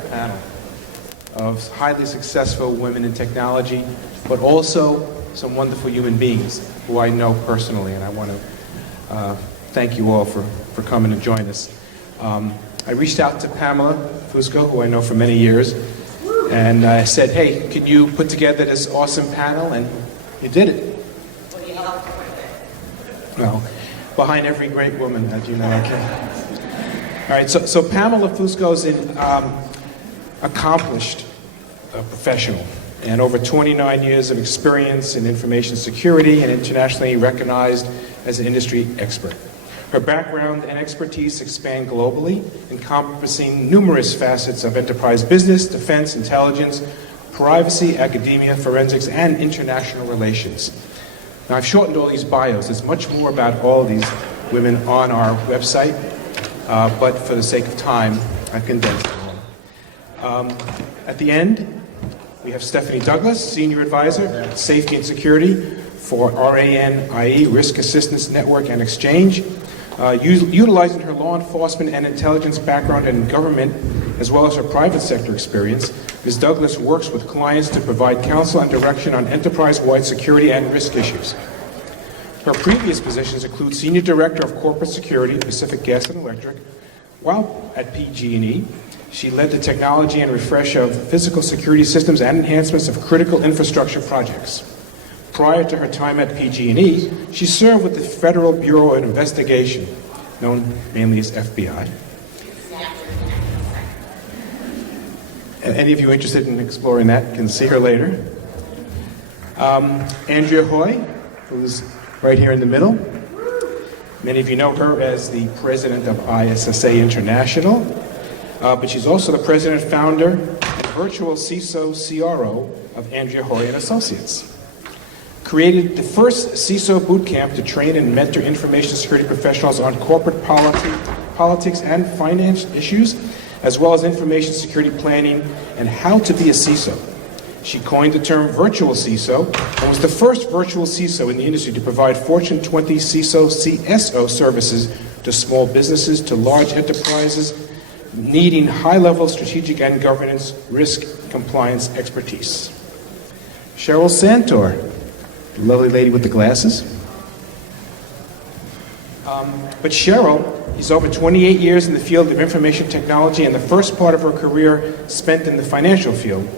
panel of highly successful women in technology, but also some wonderful human beings who I know personally, and I want to thank you all for coming to join us. I reached out to Pamela Fusco, who I know for many years, and I said, hey, can you put together this awesome panel? And you did it. Well, you helped with it. Well, behind every great woman, as you know, I can. All right, so Pamela Fusco is an accomplished professional and over 29 years of experience in information security and internationally recognized as an industry expert. Her background and expertise expand globally, encompassing numerous facets of enterprise business, defense, intelligence, privacy, academia, forensics, and international relations. Now, I've shortened all these bios. There's much more about all these women on our website, but for the sake of time, I've condensed them all. At the end, we have Stephanie Douglas, Senior Advisor, Safety and Security for RANIE, Risk Assistance Network and Exchange. Utilizing her law enforcement and intelligence background in government, as well as her private sector experience, Ms. Douglas works with clients to provide counsel and direction on enterprise-wide security and risk issues. Her previous positions include Senior Director of Corporate Security, Pacific Gas and Electric. While at PG&E, she led the technology and refresh of physical security systems and enhancements of critical infrastructure projects. Prior to her time at PG&E, she served with the Federal Bureau of Investigation, known mainly as FBI. And any of you interested in exploring that can see her later. Andrea Hoy, who's right here in the middle. Many of you know her as the president of ISSA International, but she's also the president, founder, and virtual CISO CRO of Andrea Hoy and Associates. Created the first CISO boot camp to train and mentor information security professionals on corporate politics and finance issues, as well as information security planning and how to be a CISO. She coined the term virtual CISO and was the first virtual CISO in the industry to provide Fortune 20 CISO CSO services to small businesses, to large enterprises needing high-level strategic and governance, risk, compliance expertise. Cheryl Santor, the lovely lady with the glasses. But Cheryl is over 28 years in the field of information technology, and the first part of her career spent in the financial field.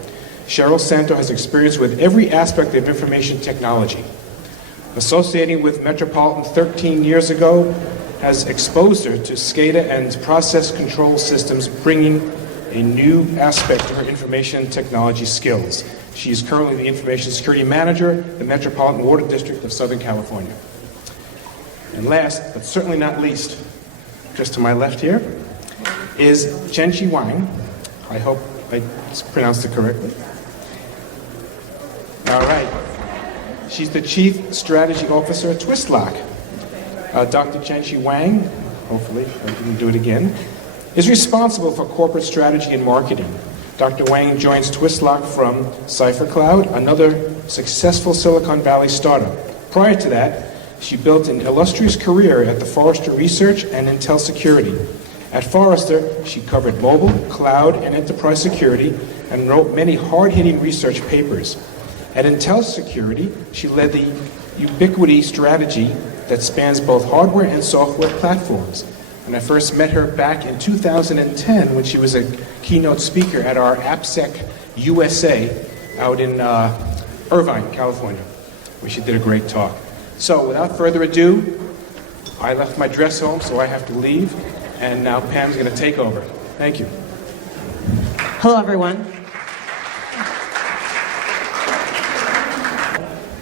Cheryl Santor has experience with every aspect of information technology. Associating with Metropolitan 13 years ago has exposed her to SCADA and process control systems, bringing a new aspect to her information technology skills. She is currently the Information Security Manager at the Metropolitan Water District of Southern California. And last, but certainly not least, just to my left here, is Chenxi Wang. I hope I pronounced it correctly. All right. She's the Chief Strategy Officer at Twistlock. Dr. Chenxi Wang, hopefully I didn't do it again, is responsible for corporate strategy and marketing. Dr. Wang joins Twistlock from CipherCloud, another successful Silicon Valley startup. Prior to that, she built an illustrious career at the Forrester Research and Intel Security. At Forrester, she covered mobile, cloud, and enterprise security and wrote many hard-hitting research papers. At Intel Security, she led the ubiquity strategy that spans both hardware and software platforms. And I first met her back in 2010 when she was a keynote speaker at our AppSec USA out in Irvine, California, where she did a great talk. So without further ado, I left my dress home, so I have to leave, and now Pam's going to take over. Thank you. Hello, everyone.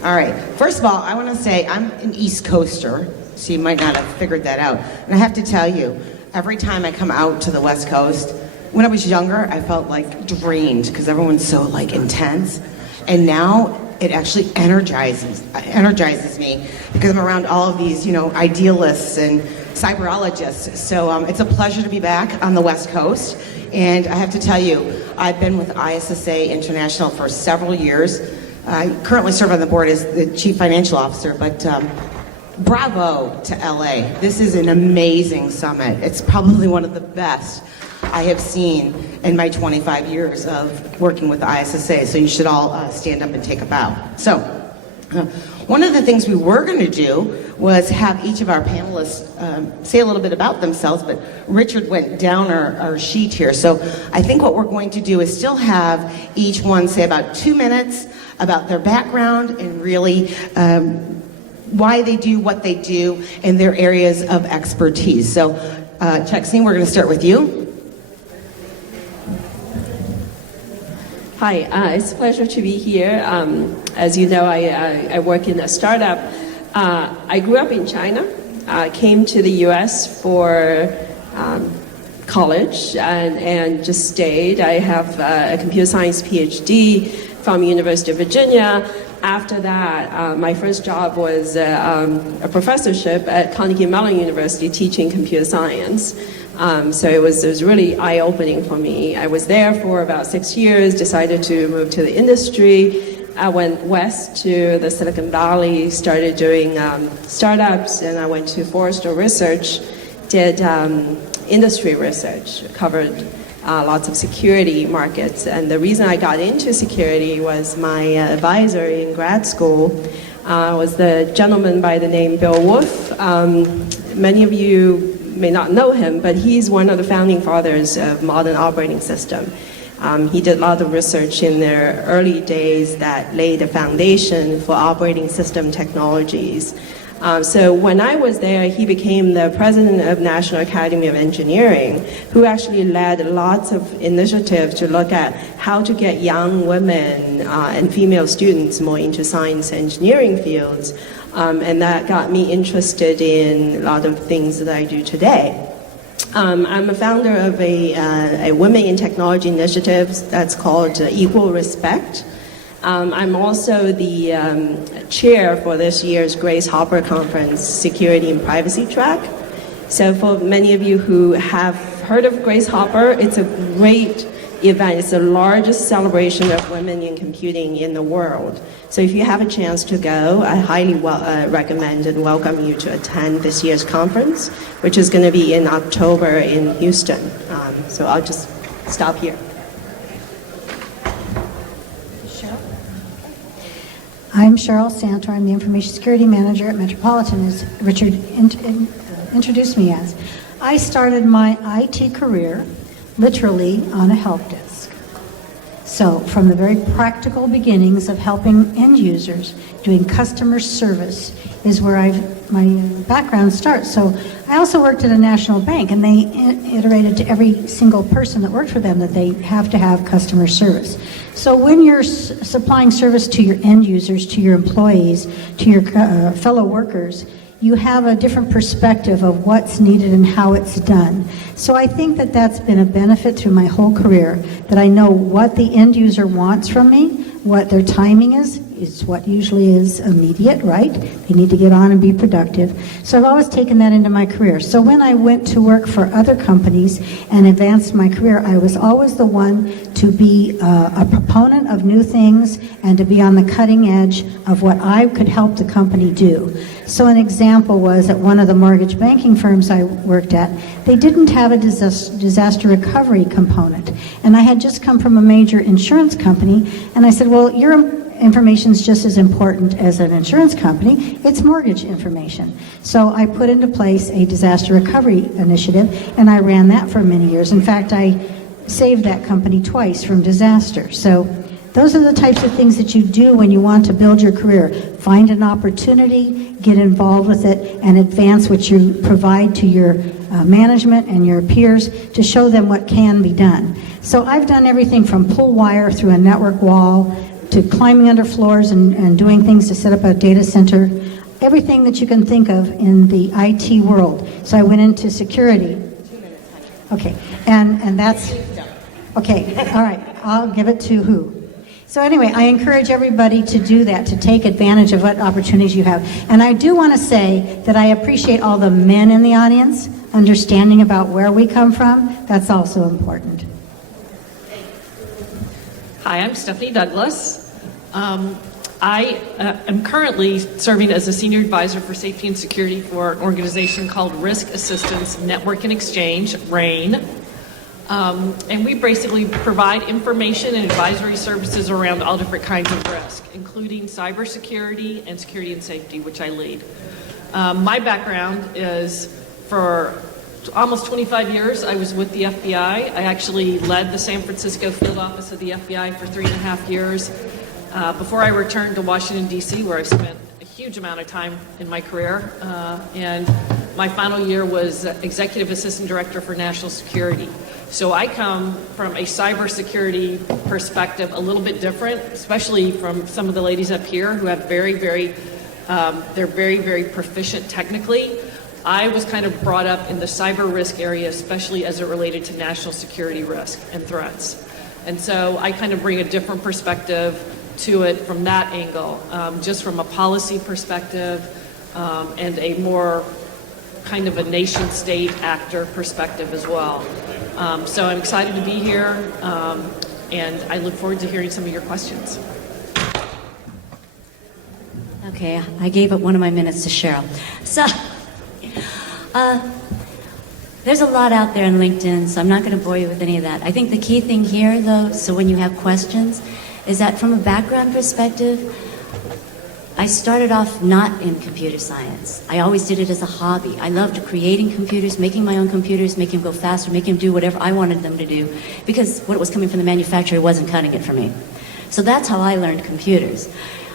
All right. First of all, I want to say I'm an East Coaster, so you might not have figured that out. And I have to tell you, every time I come out to the West Coast, when I was younger, I felt like drained because everyone's so like intense. And now it actually energizes me because I'm around all of these, idealists and cyberologists. So it's a pleasure to be back on the West Coast. And I have to tell you, I've been with ISSA International for several years. I currently serve on the board as the Chief Financial Officer, but bravo to LA. This is an amazing summit. It's probably one of the best I have seen in my 25 years of working with the ISSA. So you should all stand up and take a bow. So one of the things we were going to do was have each of our panelists say a little bit about themselves, but Richard went down our sheet here. So I think what we're going to do is still have each one say about 2 minutes about their background and really why they do what they do and their areas of expertise. So, Chakseen, we're going to start with you. Hi, it's a pleasure to be here. As you know, I work in a startup. I grew up in China, came to the US for college and just stayed. I have a computer science PhD from University of Virginia. After that, my first job was a professorship at Carnegie Mellon University teaching computer science. So it was really eye-opening for me. I was there for about 6 years, decided to move to the industry. I went west to the Silicon Valley, started doing startups, and I went to Forrester Research, did industry research, covered lots of security markets. And the reason I got into security was my advisor in grad school was the gentleman by the name Bill Wolf. Many of you may not know him, but he's one of the founding fathers of modern operating system. He did a lot of research in their early days that laid the foundation for operating system technologies. So when I was there, he became the president of National Academy of Engineering, who actually led lots of initiatives to look at how to get young women and female students more into science and engineering fields. And that got me interested in a lot of things that I do today. I'm a founder of a Women in Technology initiative that's called Equal Respect. I'm also the chair for this year's Grace Hopper Conference Security and Privacy track. So for many of you who have heard of Grace Hopper, it's a great event. It's the largest celebration of women in computing in the world. So if you have a chance to go, I highly recommend and welcome you to attend this year's conference, which is going to be in October in Houston. So I'll just stop here. I'm Cheryl Santor. I'm the Information Security Manager at Metropolitan, as Richard introduced me as. I started my IT career literally on a help desk. So from the very practical beginnings of helping end users, doing customer service is where my background starts. So I also worked at a national bank, and they iterated to every single person that worked for them that they have to have customer service. So when you're supplying service to your end users, to your employees, to your fellow workers, you have a different perspective of what's needed and how it's done. So I think that that's been a benefit through my whole career, that I know what the end user wants from me, what their timing is what usually is immediate, right? They need to get on and be productive. So I've always taken that into my career. So when I went to work for other companies and advanced my career, I was always the one to be a proponent of new things and to be on the cutting edge of what I could help the company do. So an example was at one of the mortgage banking firms I worked at, they didn't have a disaster recovery component. And I had just come from a major insurance company, and I said, well, your information is just as important as an insurance company. It's mortgage information. So I put into place a disaster recovery initiative, and I ran that for many years. In fact, I saved that company twice from disaster. So those are the types of things that you do when you want to build your career. Find an opportunity, get involved with it, and advance what you provide to your management and your peers to show them what can be done. So I've done everything from pull wire through a network wall to climbing under floors and doing things to set up a data center, everything that you can think of in the IT world. So I went into security. 2 minutes, honey. Okay, and that's, okay, all right, I'll give it to who? So anyway, I encourage everybody to do that, to take advantage of what opportunities you have. And I do want to say that I appreciate all the men in the audience, understanding about where we come from. That's also important. Hi, I'm Stephanie Douglas. I am currently serving as a senior advisor for safety and security for an organization called Risk Assistance Network and Exchange, RAIN. And we basically provide information and advisory services around all different kinds of risk, including cybersecurity and security and safety, which I lead. My background is for almost 25 years, I was with the FBI. I actually led the San Francisco field office of the FBI for 3.5 years before I returned to Washington, D.C., where I spent a huge amount of time in my career. And my final year was Executive Assistant Director for National Security. So I come from a cybersecurity perspective a little bit different, especially from some of the ladies up here who have they're very, very proficient technically. I was kind of brought up in the cyber risk area, especially as it related to national security risk and threats. And so I kind of bring a different perspective to it from that angle, just from a policy perspective and a more kind of a nation state actor perspective as well. So I'm excited to be here, and I look forward to hearing some of your questions. Okay, I gave up one of my minutes to Cheryl. So, there's a lot out there on LinkedIn, so I'm not going to bore you with any of that. I think the key thing here, though, so when you have questions, is that from a background perspective, I started off not in computer science. I always did it as a hobby. I loved creating computers, making my own computers, making them go faster, making them do whatever I wanted them to do, because what was coming from the manufacturer wasn't cutting it for me. So that's how I learned computers.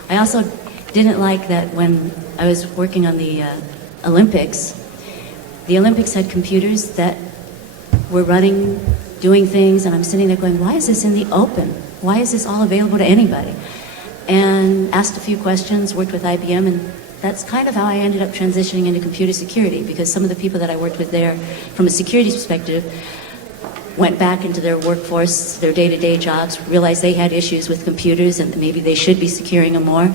I also didn't like that when I was working on the Olympics had computers that were running, doing things, and I'm sitting there going, why is this in the open? Why is this all available to anybody? And asked a few questions, worked with IBM, and that's kind of how I ended up transitioning into computer security, because some of the people that I worked with there, from a security perspective, went back into their workforce, their day-to-day jobs, realized they had issues with computers and maybe they should be securing them more.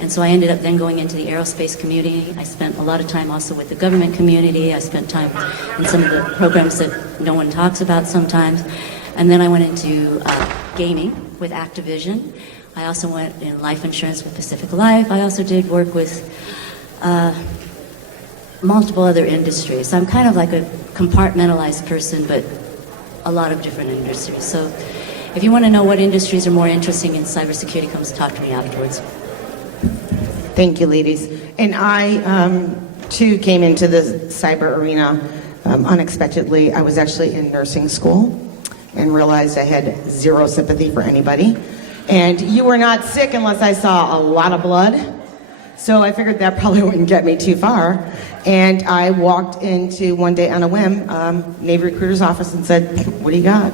And so I ended up then going into the aerospace community. I spent a lot of time also with the government community. I spent time in some of the programs that no one talks about sometimes. And then I went into gaming with Activision. I also went in life insurance with Pacific Life. I also did work with multiple other industries. So I'm kind of like a compartmentalized person, but a lot of different industries. So if you want to know what industries are more interesting in cybersecurity, come talk to me afterwards. Thank you, ladies. And I, too, came into the cyber arena unexpectedly. I was actually in nursing school and realized I had zero sympathy for anybody. And you were not sick unless I saw a lot of blood. So I figured that probably wouldn't get me too far. And I walked into, one day on a whim, Navy recruiter's office and said, what do you got?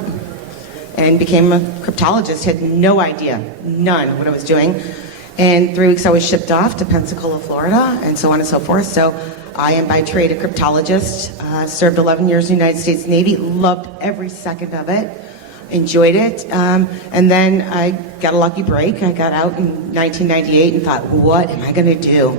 And became a cryptologist, had no idea, none, what I was doing. And 3 weeks I was shipped off to Pensacola, Florida, and so on and so forth. So I am by trade a cryptologist, served 11 years in the United States Navy, loved every second of it, enjoyed it. And then I got a lucky break. I got out in 1998 and thought, what am I gonna do?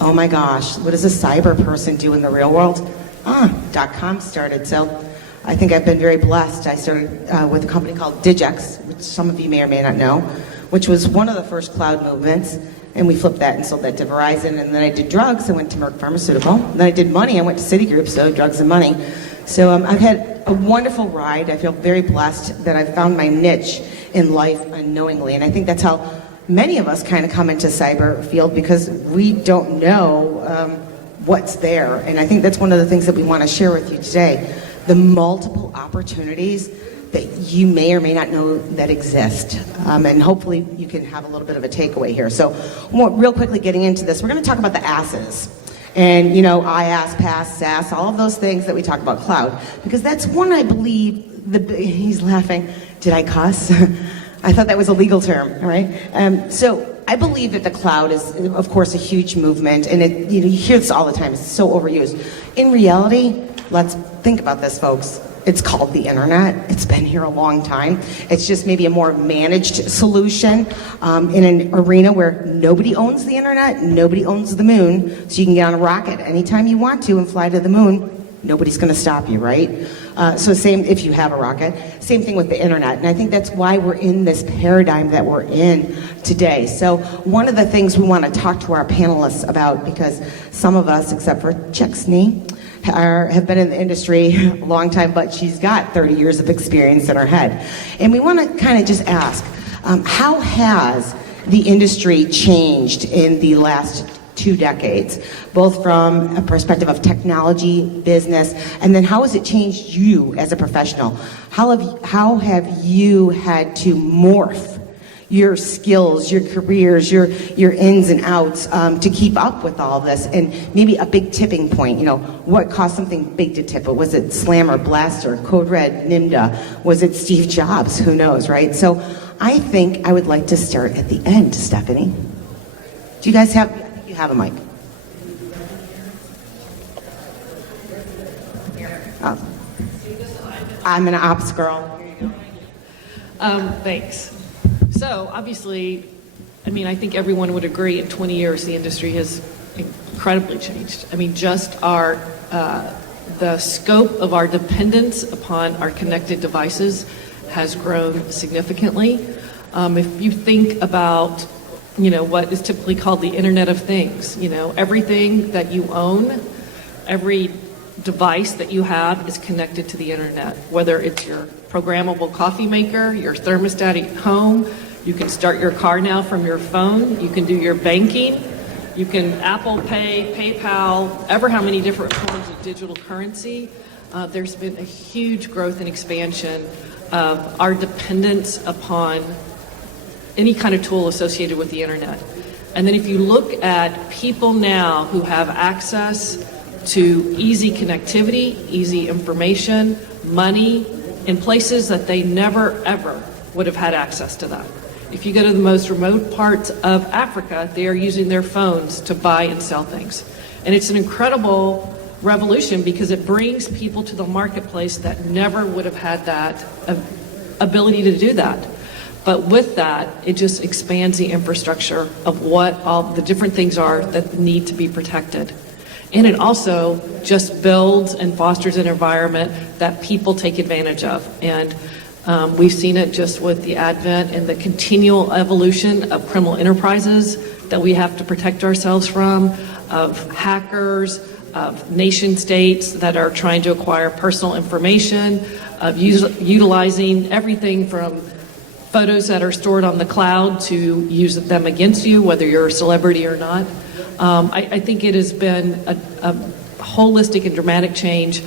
Oh my gosh, what does a cyber person do in the real world? .com started. So I think I've been very blessed. I started with a company called Digex, which some of you may or may not know, which was one of the first cloud movements, and we flipped that and sold that to Verizon. And then I did drugs, I went to Merck Pharmaceutical. Then I did money, I went to Citigroup, so drugs and money. So I've had a wonderful ride. I feel very blessed that I've found my niche in life unknowingly, and I think that's how many of us kind of come into cyber field, because we don't know what's there. And I think that's one of the things that we want to share with you today, the multiple opportunities that you may or may not know that exist. And hopefully you can have a little bit of a takeaway here. So real quickly getting into this, we're going to talk about the ASSAs. And, you know, IaaS, PaaS, SaaS, all of those things that we talk about cloud. Because that's one, I believe, he's laughing. Did I cuss? I thought that was a legal term, all right? So I believe that the cloud is, of course, a huge movement. And you hear this all the time. It's so overused. In reality, let's think about this, folks. It's called the internet. It's been here a long time. It's just maybe a more managed solution in an arena where nobody owns the internet, nobody owns the moon, so you can get on a rocket anytime you want to and fly to the moon. Nobody's going to stop you, right? So same if you have a rocket. Same thing with the internet. And I think that's why we're in this paradigm that we're in today. So one of the things we want to talk to our panelists about, because some of us, except for Chexney, have been in the industry a long time, but she's got 30 years of experience in her head. And we want to kind of just ask, how has the industry changed in the last 2 decades, both from a perspective of technology, business, and then how has it changed you as a professional? How have you had to morph your skills, your careers, your ins and outs to keep up with all this? And maybe a big tipping point, what caused something big to tip? Was it Slammer, Blaster, Code Red, NIMDA? Was it Steve Jobs? Who knows, right? So I think I would like to start at the end, Stephanie. Do you guys have a mic? Oh. I'm an ops girl. Thanks. So obviously, I think everyone would agree in 20 years the industry has incredibly changed. Just the scope of our dependence upon our connected devices has grown significantly. If you think about, what is typically called the Internet of Things, everything that you own, every device that you have is connected to the internet, whether it's your programmable coffee maker, your thermostat at home. You can start your car now from your phone. You can do your banking. You can Apple Pay, PayPal, ever how many different forms of digital currency. There's been a huge growth and expansion of our dependence upon any kind of tool associated with the internet. And then if you look at people now who have access to easy connectivity, easy information, money, in places that they never, ever would have had access to that. If you go to the most remote parts of Africa, they are using their phones to buy and sell things. And it's an incredible revolution because it brings people to the marketplace that never would have had that ability to do that. But with that, it just expands the infrastructure of what all the different things are that need to be protected. And it also just builds and fosters an environment that people take advantage of. And we've seen it just with the advent and the continual evolution of criminal enterprises that we have to protect ourselves from, of hackers, of nation states that are trying to acquire personal information, of utilizing everything from photos that are stored on the cloud to use them against you, whether you're a celebrity or not. I think it has been a holistic and dramatic change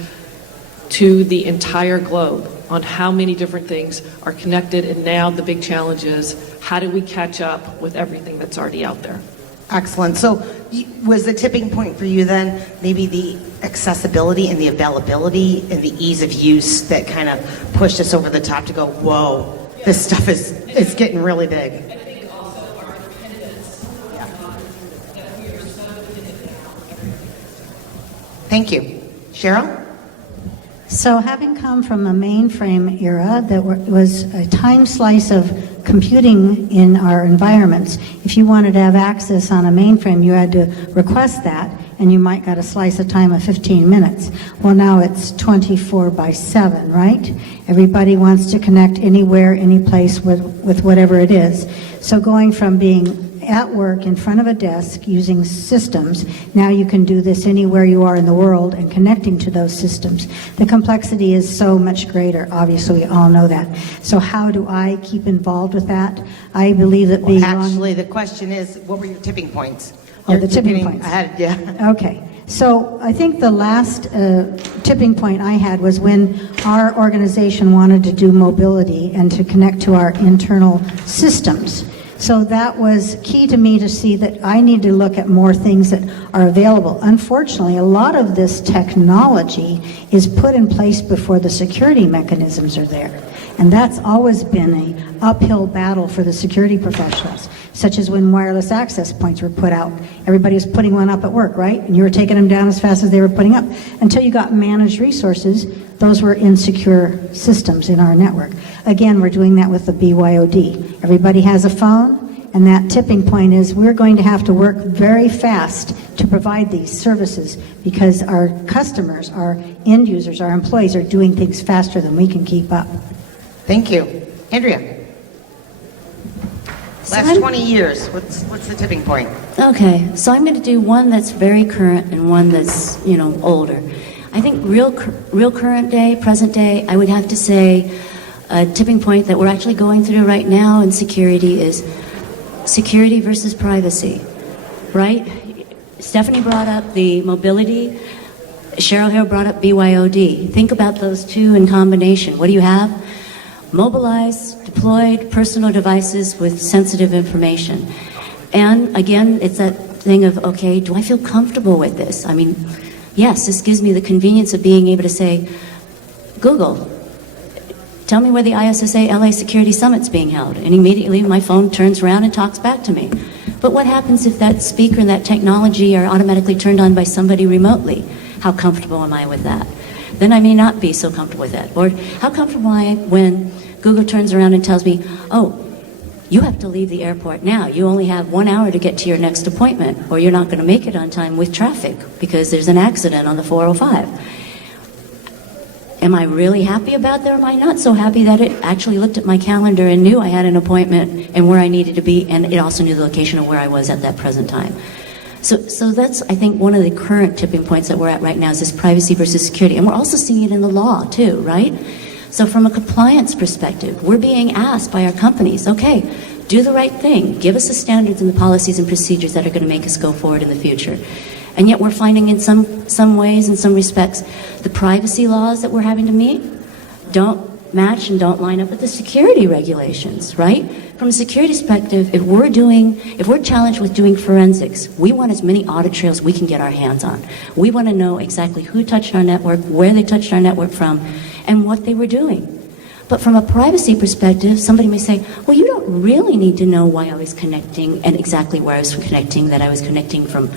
to the entire globe on how many different things are connected, and now the big challenge is how do we catch up with everything that's already out there? Excellent. So was the tipping point for you then maybe the accessibility and the availability and the ease of use that kind of pushed us over the top to go, whoa, this stuff is getting really big? I think also our dependence that we are so dependent on. Thank you. Cheryl? So having come from a mainframe era that was a time slice of computing in our environments, if you wanted to have access on a mainframe, you had to request that, and you might got a slice of time of 15 minutes. Well, now it's 24/7, right? Everybody wants to connect anywhere, any place with whatever it is. So going from being at work in front of a desk using systems, now you can do this anywhere you are in the world and connecting to those systems. The complexity is so much greater. Obviously, we all know that. So how do I keep involved with that? I believe that being Actually, the question is, what were your tipping points? Oh, You're the tipping getting points. ahead, yeah. Okay. So I think the last tipping point I had was when our organization wanted to do mobility and to connect to our internal systems. So that was key to me to see that I need to look at more things that are available. Unfortunately, a lot of this technology is put in place before the security mechanisms are there. And that's always been an uphill battle for the security professionals, such as when wireless access points were put out. Everybody was putting one up at work, right? And you were taking them down as fast as they were putting up. Until you got managed resources, those were insecure systems in our network. Again, we're doing that with the BYOD. Everybody has a phone, and that tipping point is we're going to have to work very fast to provide these services because our customers, our end users, our employees are doing things faster than we can keep up. Thank you. Andrea? Last 20 years, what's the tipping point? Okay, so I'm going to do one that's very current and one that's, older. I think real current day, present day, I would have to say a tipping point that we're actually going through right now in security is security versus privacy, right? Stephanie brought up the mobility. Cheryl here brought up BYOD. Think about those two in combination. What do you have? Mobilized, deployed personal devices with sensitive information. And again, it's that thing of, okay, do I feel comfortable with this? I mean, yes, this gives me the convenience of being able to say, Google, tell me where the ISSA LA Security Summit's being held. And immediately my phone turns around and talks back to me. But what happens if that speaker and that technology are automatically turned on by somebody remotely? How comfortable am I with that? Then I may not be so comfortable with that. Or how comfortable am I when Google turns around and tells me, oh, you have to leave the airport now. You only have 1 hour to get to your next appointment, or you're not going to make it on time with traffic because there's an accident on the 405. Am I really happy about that, or am I not so happy that it actually looked at my calendar and knew I had an appointment and where I needed to be, and it also knew the location of where I was at that present time? So that's, I think, one of the current tipping points that we're at right now is this privacy versus security. And we're also seeing it in the law, too, right? So from a compliance perspective, we're being asked by our companies, okay, do the right thing. Give us the standards and the policies and procedures that are going to make us go forward in the future. And yet we're finding in some ways, in some respects, the privacy laws that we're having to meet don't match and don't line up with the security regulations, right? From a security perspective, if we're challenged with doing forensics, we want as many audit trails we can get our hands on. We want to know exactly who touched our network, where they touched our network from, and what they were doing. But from a privacy perspective, somebody may say, well, you don't really need to know why I was connecting and exactly where I was connecting, that I was connecting from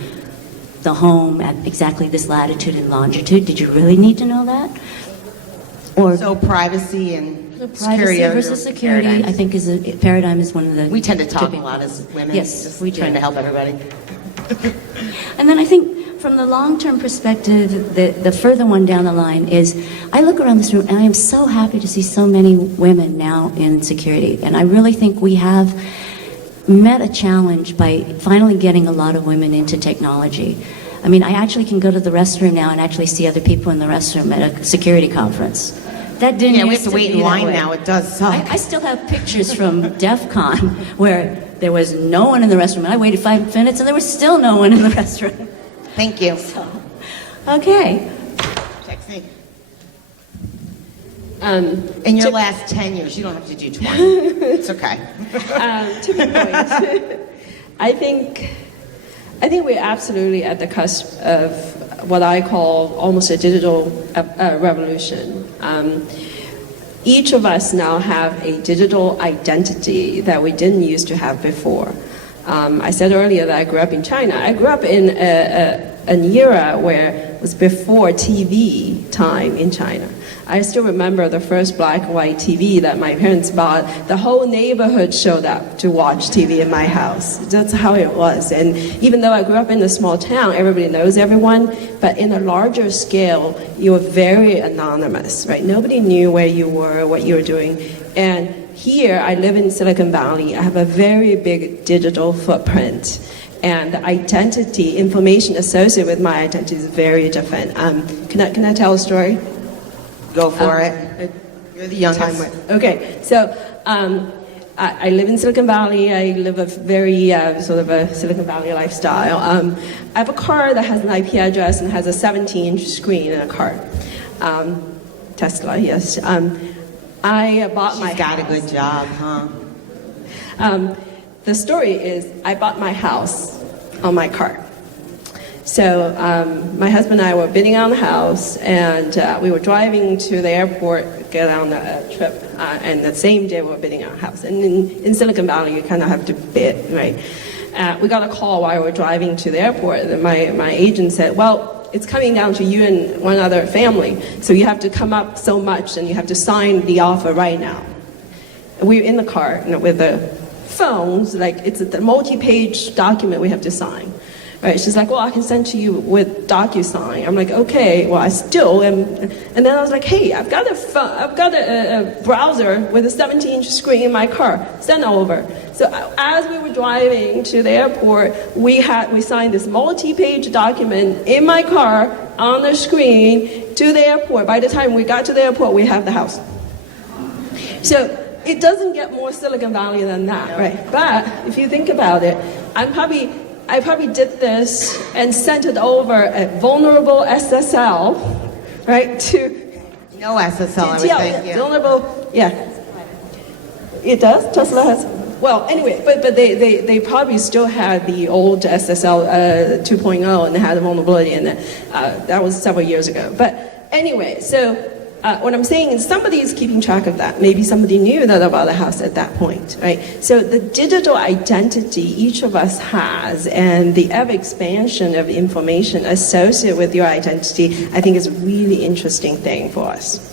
the home at exactly this latitude and longitude. Did you really need to know that? Or So privacy and security privacy versus security, paradigms. I think, is a paradigm is one of the. We tend to talk a tipping lot points. as women. Yes, just we do. trying to help everybody. And then I think from the long-term perspective, the further one down the line is, I look around this room and I am so happy to see so many women now in security. And I really think we have met a challenge by finally getting a lot of women into technology. I mean, I actually can go to the restroom now and actually see other people in the restroom at a security conference. That didn't Yeah, we used have to wait be in that line way. now. It does suck. I still have pictures from DEF CON where there was no one in the restroom. And I waited 5 minutes and there was still no one in the restroom. Thank you. Okay. Texting. In your last 10 years, you don't have to do 20. It's okay. Tipping point. I think we're absolutely at the cusp of what I call almost a digital revolution. Each of us now have a digital identity that we didn't used to have before. I said earlier that I grew up in China. I grew up in an era where it was before TV time in China. I still remember the first black and white TV that my parents bought. The whole neighborhood showed up to watch TV in my house. That's how it was. And even though I grew up in a small town, everybody knows everyone, but in a larger scale, you were very anonymous, right? Nobody knew where you were, what you were doing. And here, I live in Silicon Valley. I have a very big digital footprint. And the identity, information associated with my identity is very different. Can I tell a story? Go for it. You're the youngest. Okay, so I live in Silicon Valley. I live a very sort of a Silicon Valley lifestyle. I have a car that has an IP address and has a 17-inch screen in a car. Tesla, yes. I bought my She's got a house. good job, huh? The story is I bought my house on my car. So my husband and I were bidding on the house, and we were driving to the airport, get on a trip, and the same day we were bidding on a house. And in Silicon Valley, you kind of have to bid, right? We got a call while we were driving to the airport, and my agent said, well, it's coming down to you and one other family, so you have to come up so much, and you have to sign the offer right now. And we were in the car, with the phones, like it's a multi-page document we have to sign. right? She's like, well, I can send to you with DocuSign. I'm like, okay, well, I still am. And then I was like, hey, I've got a browser with a 17-inch screen in my car. Send over. So as we were driving to the airport, we signed this multi-page document in my car on the screen to the airport. By the time we got to the airport, we have the house. So it doesn't get more Silicon Valley than that, right? But if you think about it, I probably did this and sent it over a vulnerable SSL, right? No SSL, I would think. Yeah. Vulnerable, yeah. It does? Tesla has? Well, anyway, but they probably still had the old SSL 2.0 and they had a vulnerability in it. That was several years ago. But anyway, so what I'm saying is somebody is keeping track of that. Maybe somebody knew that about the house at that point, right? So the digital identity each of us has and the ever expansion of information associated with your identity, I think is a really interesting thing for us.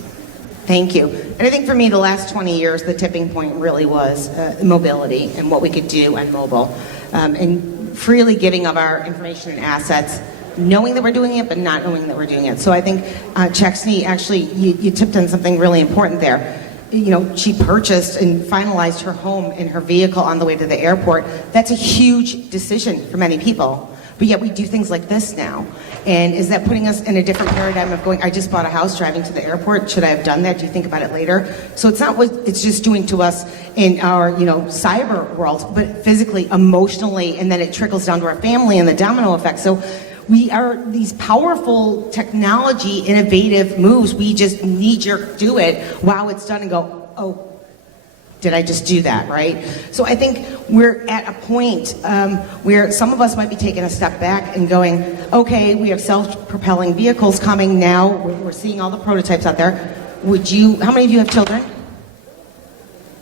Thank you. And I think for me, the last 20 years, the tipping point really was mobility and what we could do on mobile. And freely giving of our information and assets, knowing that we're doing it, but not knowing that we're doing it. So I think, Chexney, actually, you tipped on something really important there. You know, she purchased and finalized her home and her vehicle on the way to the airport. That's a huge decision for many people. But yet we do things like this now. And is that putting us in a different paradigm of going, I just bought a house driving to the airport. Should I have done that? Do you think about it later? So it's not what it's just doing to us in our, cyber world, but physically, emotionally, and then it trickles down to our family and the domino effect. So we are these powerful technology, innovative moves. We just knee-jerk do it while it's done and go, oh, did I just do that, right? So I think we're at a point where some of us might be taking a step back and going, okay, we have self-propelling vehicles coming now. We're seeing all the prototypes out there. How many of you have children?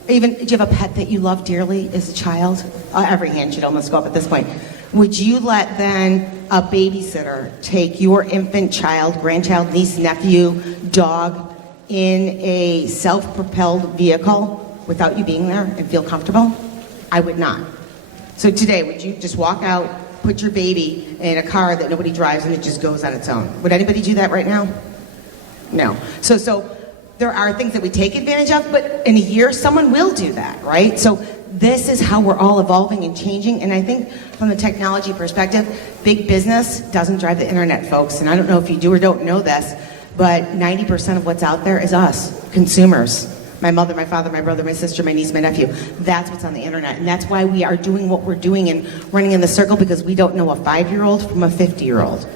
Do you have a pet that you love dearly as a child? Every hand should almost go up at this point. Would you let then a babysitter take your infant child, grandchild, niece, nephew, dog in a self-propelled vehicle without you being there and feel comfortable? I would not. So today, would you just walk out, put your baby in a car that nobody drives and it just goes on its own? Would anybody do that right now? No. So there are things that we take advantage of, but in a year, someone will do that, right? So this is how we're all evolving and changing. And I think from the technology perspective, big business doesn't drive the internet, folks. And I don't know if you do or don't know this, but 90% of what's out there is us, consumers. My mother, my father, my brother, my sister, my niece, my nephew. That's what's on the internet. And that's why we are doing what we're doing and running in the circle, because we don't know a 5-year-old from a 50-year-old.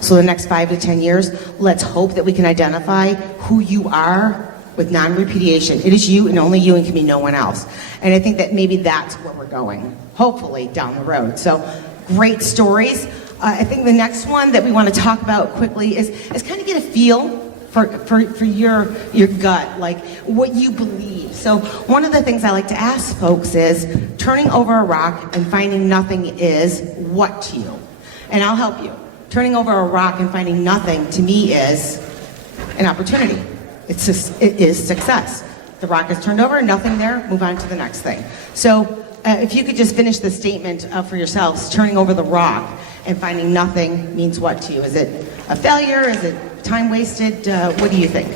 So the next 5 to 10 years, let's hope that we can identify who you are with non-repudiation. It is you and only you, and can be no one else. And I think that maybe that's where we're going, hopefully down the road. So great stories. I think the next one that we want to talk about quickly is kind of get a feel for your gut, like what you believe. So one of the things I like to ask folks is, turning over a rock and finding nothing is what to you? And I'll help you. Turning over a rock and finding nothing to me is an opportunity. It is success. The rock is turned over, nothing there, move on to the next thing. So if you could just finish the statement for yourselves, turning over the rock and finding nothing means what to you? Is it a failure? Is it time wasted? What do you think?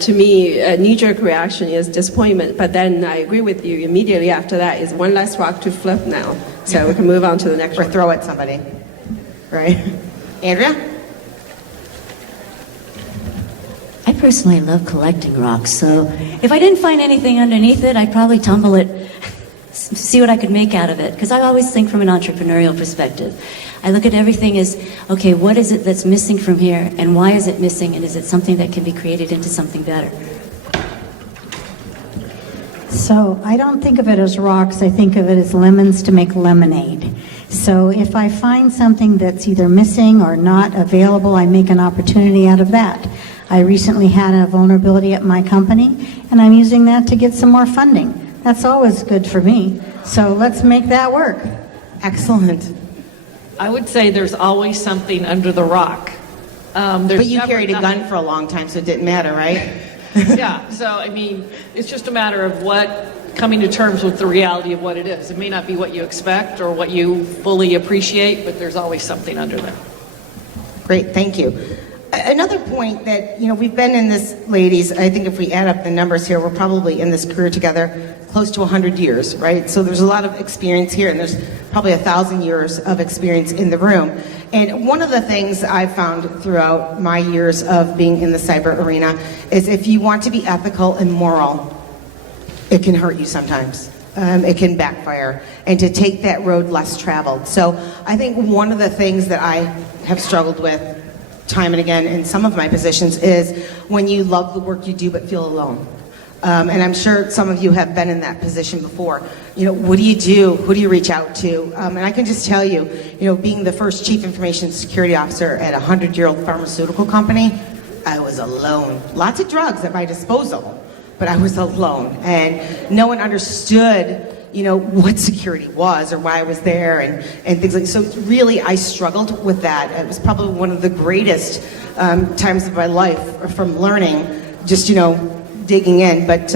To me, a knee-jerk reaction is disappointment, but then I agree with you. Immediately after that is one less rock to flip now. So we can move on to the next Or one. throw at somebody, right? Andrea? I personally love collecting rocks, so if I didn't find anything underneath it, I'd probably tumble it, see what I could make out of it, because I always think from an entrepreneurial perspective. I look at everything as, okay, what is it that's missing from here, and why is it missing, and is it something that can be created into something better? So I don't think of it as rocks, I think of it as lemons to make lemonade. So if I find something that's either missing or not available, I make an opportunity out of that. I recently had a vulnerability at my company, and I'm using that to get some more funding. That's always good for me. So let's make that work. Excellent. I would say there's always something under the rock. But you carried a gun for a long time, so it didn't matter, right? Yeah, so I mean, it's just a matter of what coming to terms with the reality of what it is. It may not be what you expect or what you fully appreciate, but there's always something under there. Great, thank you. Another point that, we've been in this, ladies, I think if we add up the numbers here, we're probably in this career together close to 100 years, right? So there's a lot of experience here, and there's probably 1,000 years of experience in the room. And one of the things I've found throughout my years of being in the cyber arena is if you want to be ethical and moral, it can hurt you sometimes. It can backfire, and to take that road less traveled. So I think one of the things that I have struggled with time and again in some of my positions is when you love the work you do but feel alone. And I'm sure some of you have been in that position before. What do you do? Who do you reach out to? And I can just tell you, being the first chief information security officer at a 100-year-old pharmaceutical company, I was alone. Lots of drugs at my disposal, but I was alone. And no one understood what security was or why I was there and things like that. So really, I struggled with that. It was probably one of the greatest times of my life from learning, just, digging in, but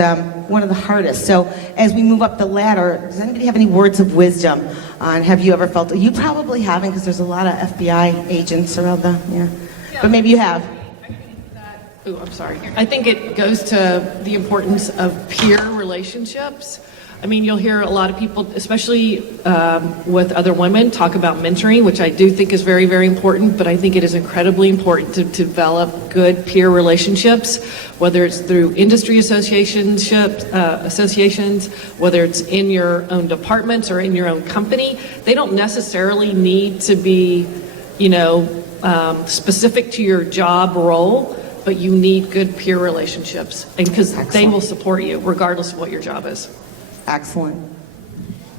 one of the hardest. So as we move up the ladder, does anybody have any words of wisdom on, have you ever felt, you probably haven't, because there's a lot of FBI agents around but maybe you have. Oh, I'm sorry. I think it goes to the importance of peer relationships. I mean, you'll hear a lot of people, especially with other women, talk about mentoring, which I do think is very, very important, but I think it is incredibly important to develop good peer relationships, whether it's through industry associations, whether it's in your own departments or in your own company. They don't necessarily need to be, specific to your job role, but you need good peer relationships, and because they will support you regardless of what your job is. Excellent.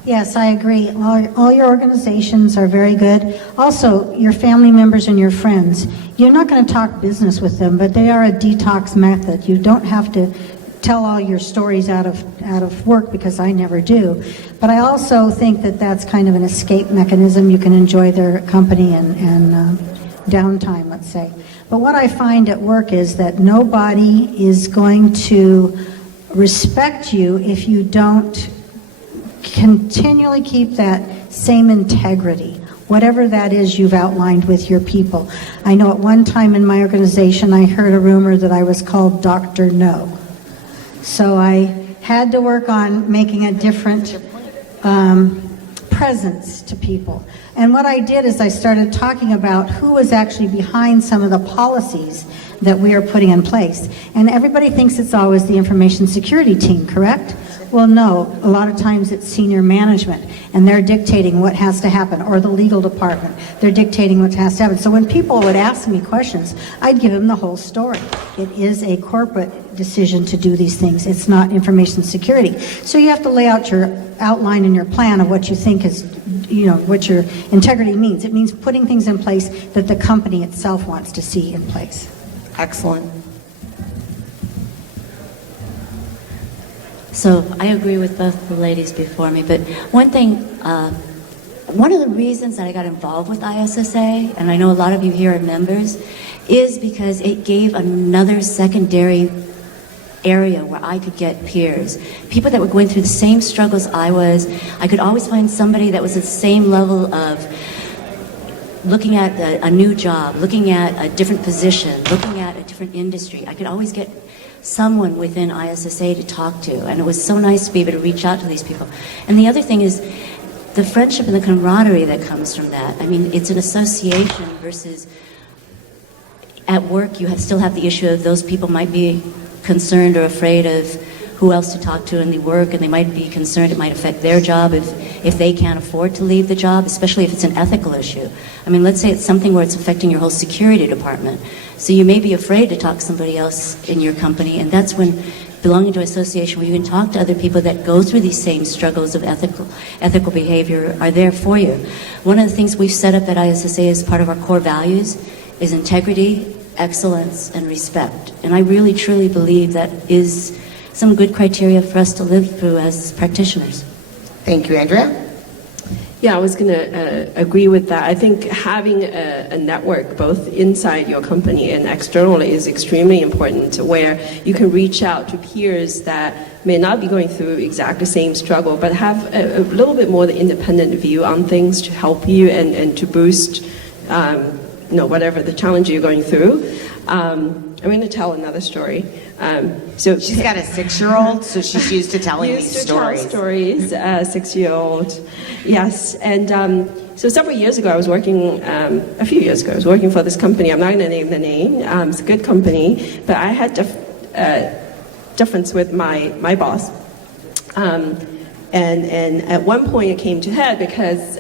Yes, I agree. All your organizations are very good. Also, your family members and your friends. You're not going to talk business with them, but they are a detox method. You don't have to tell all your stories out of work, because I never do. But I also think that that's kind of an escape mechanism. You can enjoy their company and downtime, let's say. But what I find at work is that nobody is going to respect you if you don't continually keep that same integrity, whatever that is you've outlined with your people. I know at one time in my organization I heard a rumor that I was called Dr. No. So I had to work on making a different presence to people. And what I did is I started talking about who was actually behind some of the policies that we are putting in place. And everybody thinks it's always the information security team, correct? Well, no, a lot of times it's senior management, and they're dictating what has to happen, or the legal department. They're dictating what has to happen. So when people would ask me questions, I'd give them the whole story. It is a corporate decision to do these things. It's not information security. So you have to lay out your outline and your plan of what you think is, what your integrity means. It means putting things in place that the company itself wants to see in place. Excellent. So I agree with both the ladies before me, but one thing, one of the reasons that I got involved with ISSA, and I know a lot of you here are members, is because it gave another secondary area where I could get peers. People that were going through the same struggles I was. I could always find somebody that was at the same level of looking at a new job, looking at a different position, looking at a different industry. I could always get someone within ISSA to talk to, and it was so nice to be able to reach out to these people. And the other thing is the friendship and the camaraderie that comes from that. I mean, it's an association versus at work you still have the issue of those people might be concerned or afraid of who else to talk to in the work, and they might be concerned it might affect their job if they can't afford to leave the job, especially if it's an ethical issue. I mean, let's say it's something where it's affecting your whole security department. So you may be afraid to talk to somebody else in your company, and that's when belonging to an association where you can talk to other people that go through these same struggles of ethical behavior are there for you. One of the things we've set up at ISSA as part of our core values is integrity, excellence, and respect. And I really truly believe that is some good criteria for us to live through as practitioners. Thank you, Andrea. Yeah, I was going to agree with that. I think having a network both inside your company and externally is extremely important, where you can reach out to peers that may not be going through exactly the same struggle, but have a little bit more independent view on things to help you and to boost whatever the challenge you're going through. I'm going to tell another story. So She's got a 6-year-old, so she's used to telling these stories. Tell stories, 6-year-old. Yes, and so several years ago, a few years ago, I was working for this company. I'm not going to name the name. It's a good company, but I had difference with my boss. And at one point, it came to head because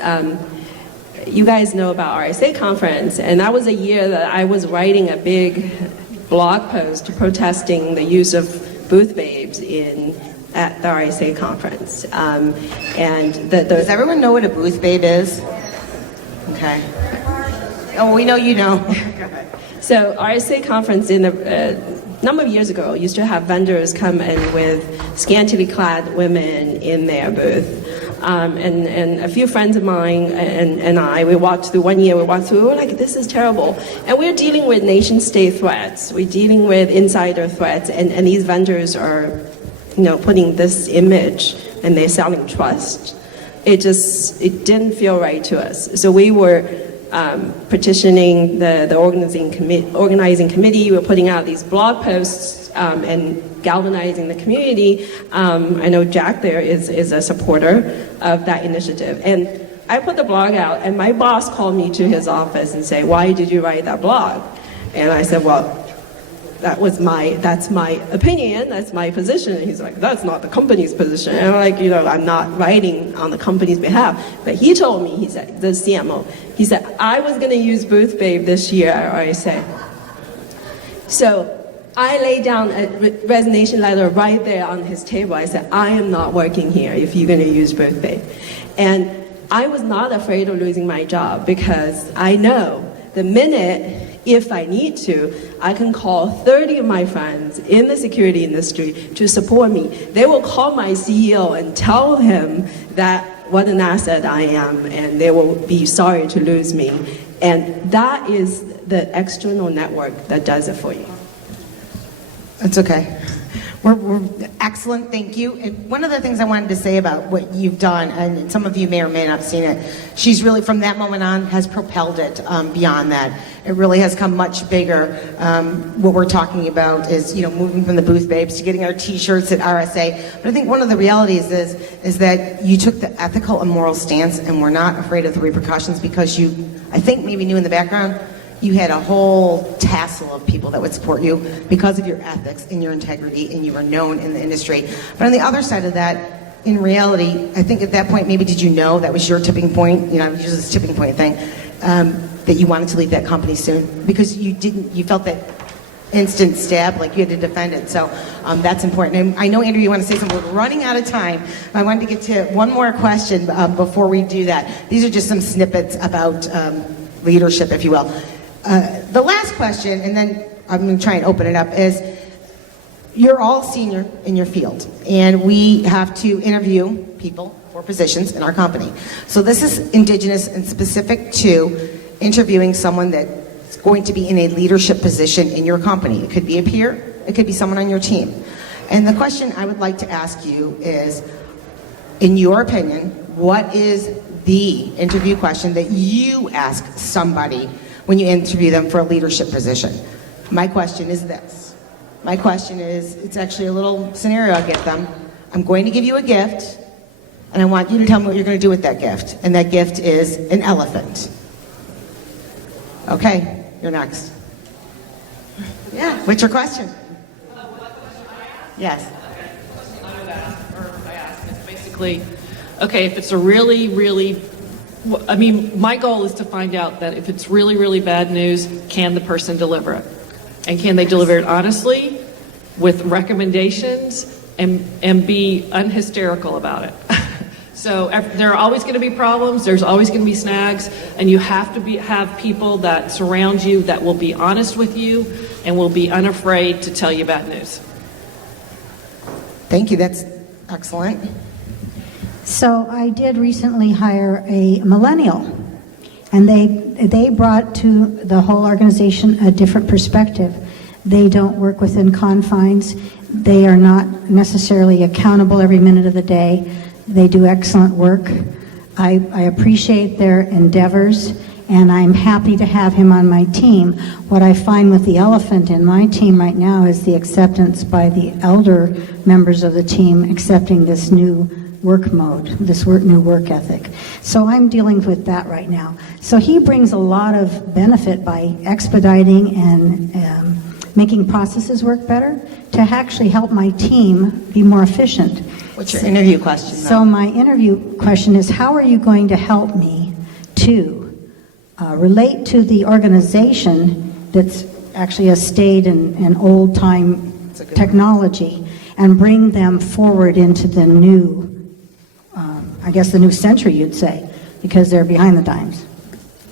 you guys know about RSA conference, and that was a year that I was writing a big blog post protesting the use of booth babes at the RSA conference. Does everyone know what a booth babe is? Okay. Oh, we know you know. So RSA conference in a number of years ago used to have vendors come in with scantily clad women in their booth. And a few friends of mine and I, we walked through, we were like, this is terrible. And we're dealing with nation state threats. We're dealing with insider threats. And these vendors are, putting this image and they're selling trust. It didn't feel right to us. So we were petitioning the organizing committee. We were putting out these blog posts and galvanizing the community. I know Jack there is a supporter of that initiative. And I put the blog out, and my boss called me to his office and said, "Why did you write that blog?" And I said, "Well, that's my opinion, that's my position." And he's like, "That's not the company's position." And I'm like, I'm not writing on the company's behalf. But he told me, he said, the CMO, he said, "I was going to use Booth Babe this year," I said. So I laid down a resignation letter right there on his table. I said, "I am not working here if you're going to use Booth Babe." And I was not afraid of losing my job because I know the minute, if I need to, I can call 30 of my friends in the security industry to support me. They will call my CEO and tell him that what an asset I am, and they will be sorry to lose me. And that is the external network that does it for you. That's okay. We're excellent, thank you. And one of the things I wanted to say about what you've done, and some of you may or may not have seen it, she's really, from that moment on, has propelled it beyond that. It really has come much bigger. What we're talking about is, moving from the booth babes to getting our T-shirts at RSA. But I think one of the realities is that you took the ethical and moral stance, and were not afraid of the repercussions because you, I think, maybe knew in the background, you had a whole tassel of people that would support you because of your ethics and your integrity, and you were known in the industry. But on the other side of that, in reality, I think at that point, maybe did you know that was your tipping point? I use this tipping point thing, that you wanted to leave that company soon because you felt that instant stab, like you had to defend it. So that's important. And I know, Andrew, you want to say something. We're running out of time. I wanted to get to one more question before we do that. These are just some snippets about leadership, if you will. The last question, and then I'm going to try and open it up, is you're all senior in your field, and we have to interview people for positions in our company. So this is indigenous and specific to interviewing someone that's going to be in a leadership position in your company. It could be a peer, it could be someone on your team. And the question I would like to ask you is, in your opinion, what is the interview question that you ask somebody when you interview them for a leadership position? My question is this. My question is, it's actually a little scenario I give them. I'm going to give you a gift, and I want you to tell me what you're going to do with that gift. And that gift is an elephant. Okay, you're next. Yeah, what's your question? Yes. The question I ask is basically, okay, if it's a really, really, my goal is to find out that if it's really, really bad news, can the person deliver it? And can they deliver it honestly, with recommendations, and be unhysterical about it? So there are always going to be problems, there's always going to be snags, and you have to have people that surround you that will be honest with you and will be unafraid to tell you bad news. Thank you, that's excellent. So I did recently hire a millennial, and they brought to the whole organization a different perspective. They don't work within confines. They are not necessarily accountable every minute of the day. They do excellent work. I appreciate their endeavors, and I'm happy to have him on my team. What I find with the elephant in my team right now is the acceptance by the elder members of the team accepting this new work mode, this new work ethic. So I'm dealing with that right now. So he brings a lot of benefit by expediting and making processes work better to actually help my team be more efficient. What's your interview question? So my interview question is, how are you going to help me to relate to the organization that's actually a staid and old-time technology and bring them forward into the new, I guess the new century, you'd say, because they're behind the times?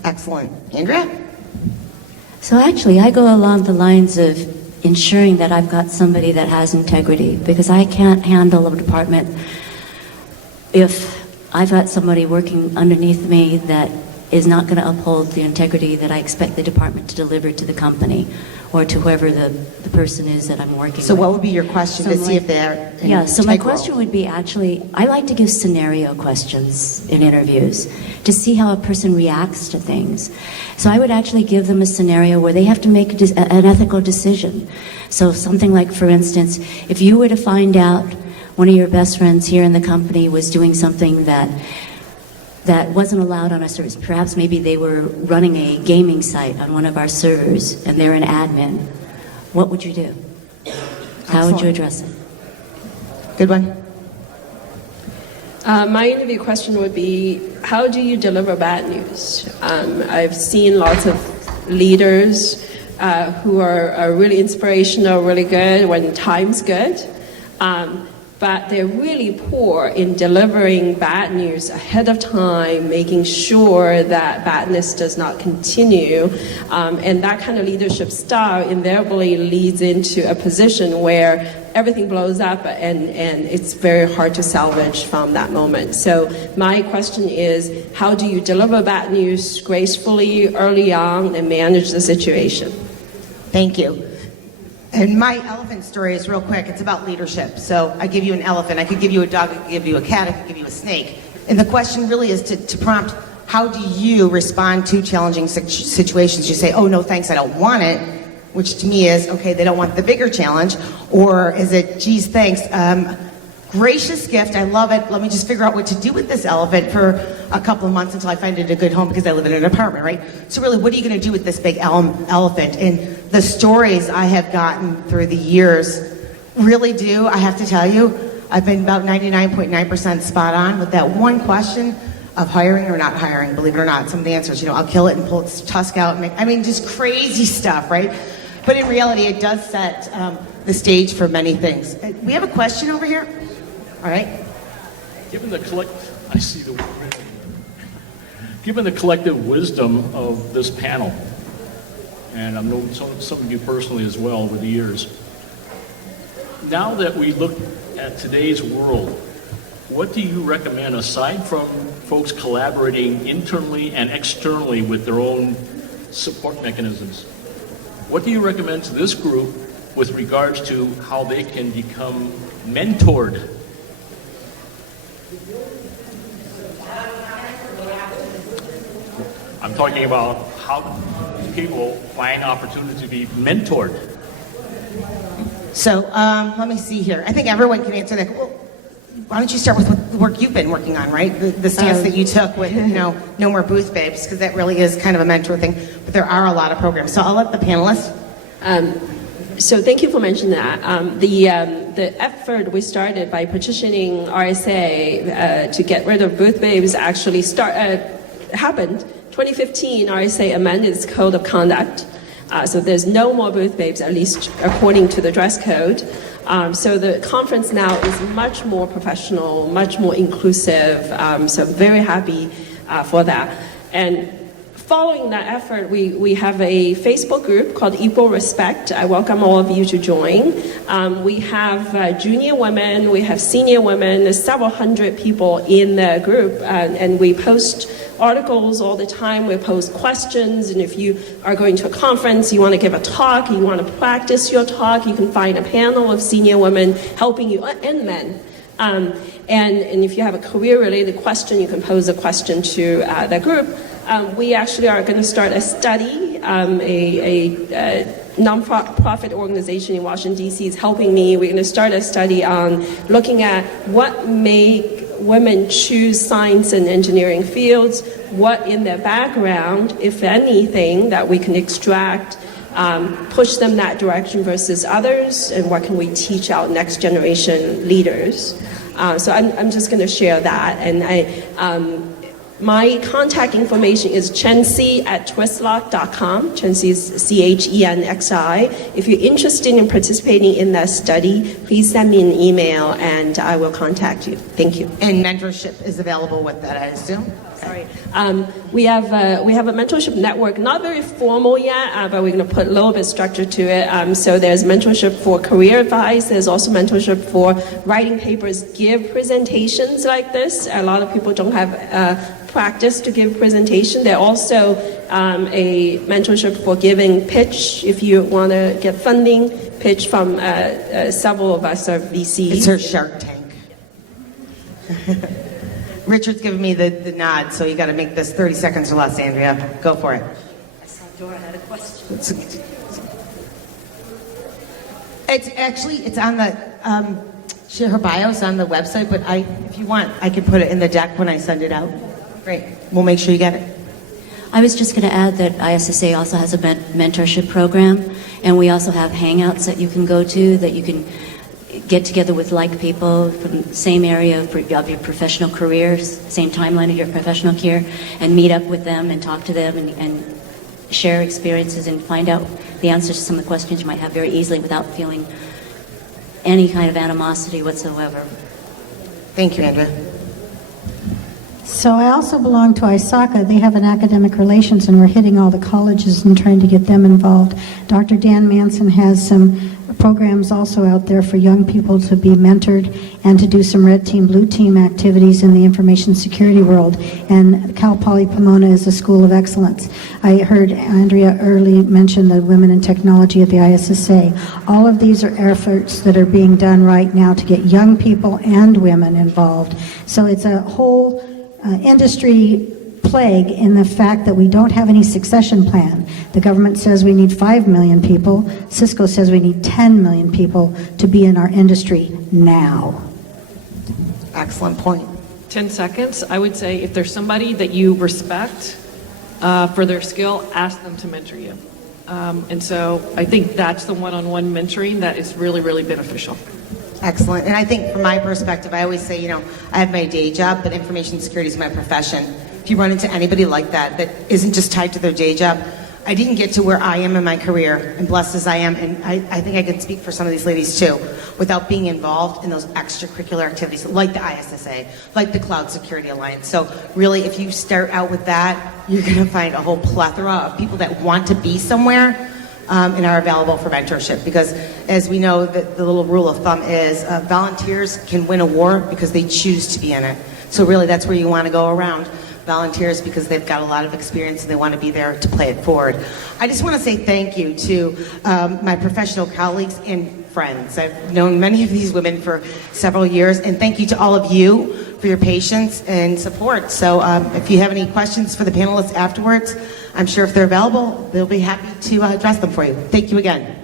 Excellent. Andrea? So actually, I go along the lines of ensuring that I've got somebody that has integrity, because I can't handle a department if I've got somebody working underneath me that is not going to uphold the integrity that I expect the department to deliver to the company or to whoever the person is that I'm working with. So what would be your question to see if they're Yeah, so my integral? question would be, actually, I like to give scenario questions in interviews to see how a person reacts to things. So I would actually give them a scenario where they have to make an ethical decision. So something like, for instance, if you were to find out one of your best friends here in the company was doing something that wasn't allowed on our service. Perhaps maybe they were running a gaming site on one of our servers and they're an admin. What would you do? How would you address it? Good one. My interview question would be, how do you deliver bad news? I've seen lots of leaders who are really inspirational, really good when time's good. But they're really poor in delivering bad news ahead of time, making sure that badness does not continue. And that kind of leadership style invariably leads into a position where everything blows up and it's very hard to salvage from that moment. So my question is, how do you deliver bad news gracefully early on and manage the situation? Thank you. And my elephant story is real quick. It's about leadership. So I give you an elephant. I could give you a dog. I could give you a cat. I could give you a snake. And the question really is to prompt, how do you respond to challenging situations? You say, oh, no, thanks, I don't want it, which to me is, okay, they don't want the bigger challenge. Or is it, geez, thanks, gracious gift, I love it. Let me just figure out what to do with this elephant for a couple of months until I find it a good home because I live in an apartment, right? So really, what are you going to do with this big elephant? And the stories I have gotten through the years really do, I have to tell you, I've been about 99.9% spot on with that one question of hiring or not hiring, believe it or not. Some of the answers, I'll kill it and pull its tusk out and just crazy stuff, right? But in reality, it does set the stage for many things. We have a question over here. All right. Given the collective wisdom of this panel, and I've known some of you personally as well over the years, now that we look at today's world, what do you recommend, aside from folks collaborating internally and externally with their own support mechanisms, what do you recommend to this group with regards to how they can become mentored? I'm talking about how people find opportunity to be mentored. So let me see here. I think everyone can answer that. Well, why don't you start with the work you've been working on, right? The stance that you took with, No More Booth Babes, because that really is kind of a mentor thing. But there are a lot of programs. So I'll let the panelists. So thank you for mentioning that. The effort we started by petitioning RSA to get rid of booth babes actually happened. 2015, RSA amended its code of conduct. So there's no more booth babes, at least according to the dress code. So the conference now is much more professional, much more inclusive. So very happy for that. And Following that effort, we have a Facebook group called Equal Respect. I welcome all of you to join. We have junior women, we have senior women, there's several hundred people in the group, and we post articles all the time, we post questions, and if you are going to a conference, you want to give a talk, you want to practice your talk, you can find a panel of senior women helping you, and men. And if you have a career-related question, you can pose a question to the group. We actually are going to start a study. A nonprofit organization in Washington, D.C. is helping me. We're going to start a study on looking at what make women choose science and engineering fields, what in their background, if anything, that we can extract, push them that direction versus others, and what can we teach our next generation leaders. So I'm just going to share that. And my contact information is chenxi@twistlock.com. Chenxi is CHENXI. If you're interested in participating in that study, please send me an email and I will contact you. Thank you. And mentorship is available with that, I assume? Sorry. We have a mentorship network, not very formal yet, but we're going to put a little bit of structure to it. So there's mentorship for career advice. There's also mentorship for writing papers, give presentations like this. A lot of people don't have practice to give presentation. There's also a mentorship for giving pitch. If you want to get funding, pitch from several of us are VCs. It's her Shark Tank. Richard's giving me the nod, so you got to make this 30 seconds or less, Andrea. Go for it. I saw Dora had a question. It's actually, it's on the, her bio's on the website, but if you want, I can put it in the deck when I send it out. Great. We'll make sure you get it. I was just going to add that ISSA also has a mentorship program, and we also have hangouts that you can go to, that you can get together with like people from the same area of your professional careers, same timeline of your professional career, and meet up with them and talk to them and share experiences and find out the answers to some of the questions you might have very easily without feeling any kind of animosity whatsoever. Thank you, Andrea. So I also belong to ISSA. They have an academic relations, and we're hitting all the colleges and trying to get them involved. Dr. Dan Manson has some programs also out there for young people to be mentored and to do some red team, blue team activities in the information security world. And Cal Poly Pomona is a school of excellence. I heard Andrea early mention the Women in Technology at the ISSA. All of these are efforts that are being done right now to get young people and women involved. So it's a whole industry plague in the fact that we don't have any succession plan. The government says we need 5 million people. Cisco says we need 10 million people to be in our industry now. Excellent point. 10 seconds. I would say if there's somebody that you respect for their skill, ask them to mentor you. And so I think that's the one-on-one mentoring that is really, really beneficial. Excellent. And I think from my perspective, I always say, I have my day job, but information security is my profession. If you run into anybody like that isn't just tied to their day job, I didn't get to where I am in my career, and blessed as I am, and I think I can speak for some of these ladies too, without being involved in those extracurricular activities like the ISSA, like the Cloud Security Alliance. So really, if you start out with that, you're going to find a whole plethora of people that want to be somewhere and are available for mentorship. Because as we know, the little rule of thumb is volunteers can win a war because they choose to be in it. So really, that's where you want to go around. Volunteers, because they've got a lot of experience and they want to be there to play it forward. I just want to say thank you to my professional colleagues and friends. I've known many of these women for several years, and thank you to all of you for your patience and support. So if you have any questions for the panelists afterwards, I'm sure if they're available, they'll be happy to address them for you. Thank you again.